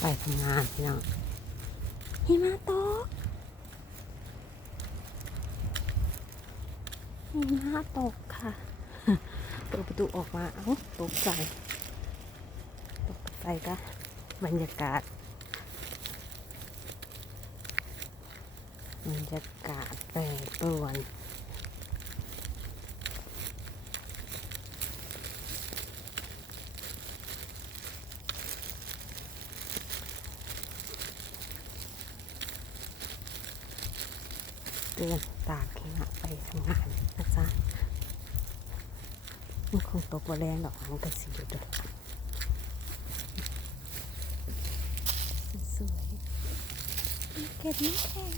ไปทำงานพี่น้องหิมะตกหิมะตกค่ะ เปิดประตูออกมา เอ้าตกใจ ตกใจก็บรรยากาศ บรรยากาศแปรปรวน เตือนตากหิมะไปทำงานนะจ๊ะมันคงตกบแรงดอกมันก็สีอยู่ดอกสวยเก็บน้ำแข็ง